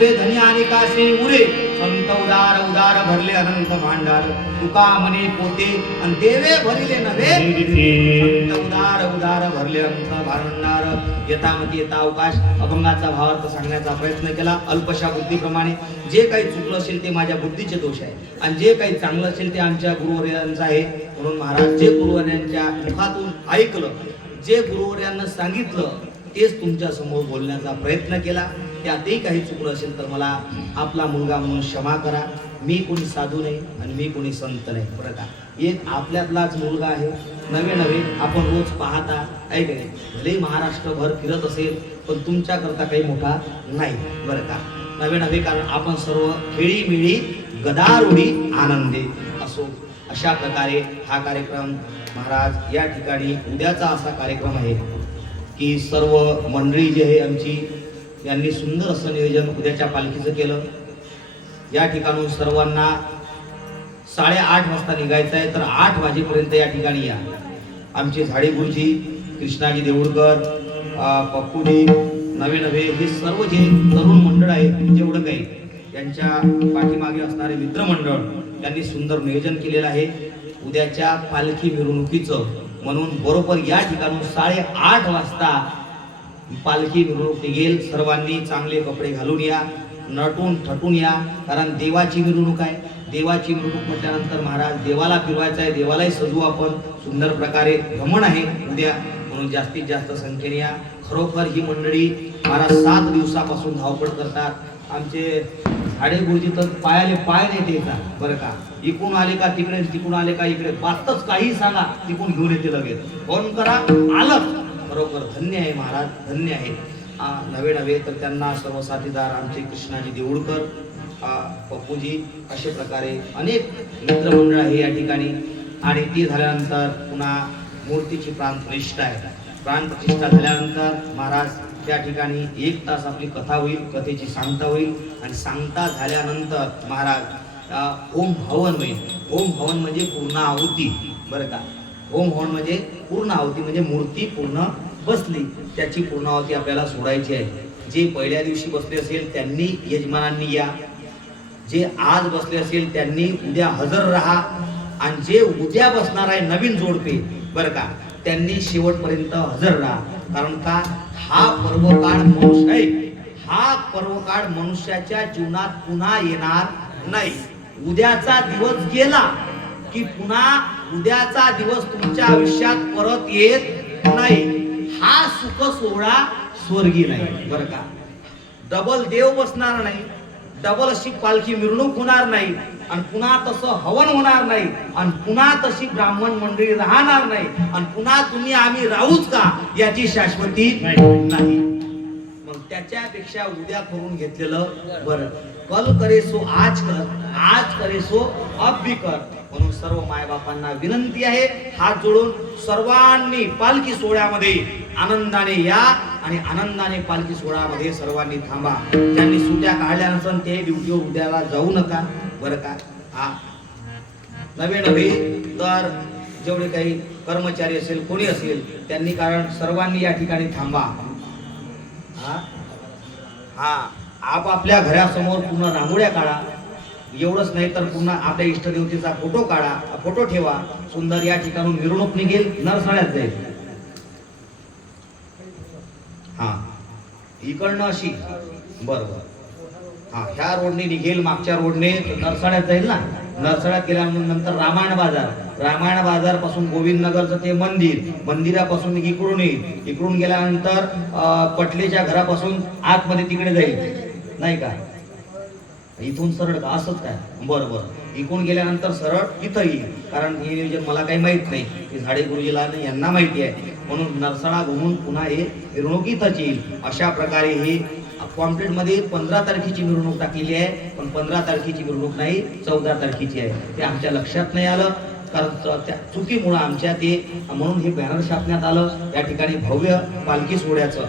पुरे धनी आणि काशी उरे. संत उदार उदार भरले अनंत भांडार. तुका म्हणे पोते आणि देवे भरिले नव्हे संत उदार उदार भरले अनंत भांडार. यथामती येता अवकाश. अभंगाचा भावार्थ सांगण्याचा प्रयत्न केला. अल्पशा बुद्धीप्रमाणे जे काही चुकलं असेल ते माझ्या बुद्धीचे दोष आहे. आणि जे काही चांगलं असेल ते आमच्या गुरुवर्यांचं आहे. म्हणून महाराज जे गुरुवर्यांच्या मुखातून ऐकलं जे गुरुवर्यांना सांगितलं तेच तुमच्यासमोर बोलण्याचा प्रयत्न केला. त्यातही काही चुकलं असेल तर मला आपला मुलगा म्हणून क्षमा करा. मी कोणी साधू नाही आणि मी कोणी संत नाही. बरं का? एक आपल्यातलाच मुलगा आहे. नवे नवे आपण रोज पाहता. ऐक नाही भले महाराष्ट्रभर फिरत असेल पण तुमच्याकरता काही मोठा नाही. बरं का? नवे नवे कारण आपण सर्व खेळी मिळी गदारुडी आनंदी असो. अशा प्रकारे हा कार्यक्रम महाराज या ठिकाणी उद्याचा असा कार्यक्रम आहे की सर्व मंडळी जी आहे आमची यांनी सुंदर असं नियोजन उद्याच्या पालखीचं केलं. या ठिकाणून सर्वांना साडेआठ वाजता निघायचं आहे तर आठ वाजेपर्यंत या ठिकाणी या. आमचे झाडे गुरुजी कृष्णाजी देऊळकर पप्पूजी नवे नवे हे सर्व जे तरुण मंडळ आहे जेवढं काही त्यांच्या पाठीमागे असणारे मित्रमंडळ यांनी सुंदर नियोजन केलेलं आहे. उद्याच्या पालखी मिरवणुकीचं म्हणून बरोबर या ठिकाणून साडेआठ वाजता पालखी मिरवणूक निघेल. सर्वांनी चांगले कपडे घालून या नटून ठटून या. कारण देवाची मिरवणूक आहे. देवाची मिरवणूक म्हटल्यानंतर महाराज देवाला फिरवायचं आहे. देवालाही सजू आपण. सुंदर प्रकारे भ्रमण आहे. उद्या म्हणून जास्तीत जास्त संख्येने या. खरोखर ही मंडळी महाराज सात दिवसापासून धावपळ करतात. आमचे झाडे गुरुजी तर पायाले पाय नाही ते येतात. बरं का? इकडून आले का तिकडे तिकडून आले का इकडे? बातच काही सांगा. तिकडून घेऊन येते लगेच. फोन करा. आलं बरोबर धन्य आहे महाराज धन्य आहे. नवे नवे तर त्यांना सर्व साथीदार आमचे कृष्णाजी देऊळकर पप्पूजी अशा प्रकारे अनेक मित्रमंडळ आहे या ठिकाणी आणि ती झाल्यानंतर पुन्हा मूर्तीची प्राणप्रतिष्ठा आहे. प्राणप्रतिष्ठा झाल्यानंतर महाराज त्या ठिकाणी एक तास आपली कथा होईल कथेची सांगता होईल आणि सांगता झाल्यानंतर महाराज ओम हवन होईल. ओम हवन म्हणजे पूर्ण आहुती बरं का? होम हवन म्हणजे पूर्ण आहुती म्हणजे मूर्ती पूर्ण बसली. त्याची पूर्ण आवती आपल्याला सोडायची आहे. जे पहिल्या दिवशी बसले असेल त्यांनी यजमानांनी या. जे आज बसले असेल त्यांनी उद्या हजर राहा. आणि जे उद्या बसणार आहे नवीन जोडपे बरं का त्यांनी शेवटपर्यंत हजर राहा. कारण का? हा पर्वकाळ मनुष्य आहे हा पर्वकाळ मनुष्याच्या जीवनात पुन्हा येणार नाही. उद्याचा दिवस गेला. की पुन्हा उद्याचा दिवस तुमच्या आयुष्यात परत येत नाही. हा सुख सोहळा स्वर्गी नाही बरं का? डबल देव बसणार नाही डबल अशी पालखी मिरवणूक होणार नाही आणि पुन्हा तसं हवन होणार नाही आणि पुन्हा तशी ब्राह्मण मंडळी राहणार नाही आणि पुन्हा तुम्ही आम्ही राहूच का याची शाश्वती नाही. मग त्याच्यापेक्षा उद्या करून घेतलेलं बरं. कल करे सो आज कर आज करे सो अब भी कर. म्हणून सर्व मायबापांना विनंती आहे हात जोडून सर्वांनी पालखी सोहळ्यामध्ये आनंदाने या आणि आनंदाने पालखी सोहळ्यामध्ये सर्वांनी थांबा. त्यांनी सुट्या काढल्या नसून ते ड्युटी उद्याला जाऊ नका. बरं का? हा. नवे नवे तर जेवढे काही कर्मचारी असेल कोणी असेल त्यांनी कारण सर्वांनी या ठिकाणी थांबा. हा? हा. आपापल्या घरासमोर पूर्ण रांगोळ्या काढा. एवढंच नाही तर पुन्हा आपल्या इष्टदेवतेचा फोटो काढा. फोटो ठेवा. सुंदर या ठिकाणून मिरवणूक निघेल. नरसाळ्यात जाईल. हा. इकडनं अशी. बरोबर बर. हा ह्या रोडने निघेल मागच्या रोडने. नरसाळ्यात जाईल ना? नरसाळ्यात गेल्यानंतर रामायण बाजार. रामायण बाजारपासून ते मंदिर मंदिरापासून इकडून येईल. इकडून गेल्यानंतर पटलेच्या घरापासून आतमध्ये तिकडे जाईल. नाही का? इथून सरळ का? असंच काय? बरं बरं. इकडून गेल्यानंतर सरळ इथं येईल. कारण हे नियोजन मला काही माहीत नाही. ते झाडे गुरुजीला यांना माहिती आहे. म्हणून नरसाळा घुमून पुन्हा हे मिरवणूक इथंच येईल. अशा प्रकारे हे पॉम्पलेटमध्ये पंधरा तारखेची मिरवणूक टाकलेली आहे. पण पंधरा तारखेची मिरवणूक नाही चौदा तारखेची आहे. ते आमच्या लक्षात नाही आलं. कारण त्या चुकीमुळं आमच्या ते म्हणून हे बॅनर छापण्यात आलं. या ठिकाणी भव्य पालखी सोहळ्याचं.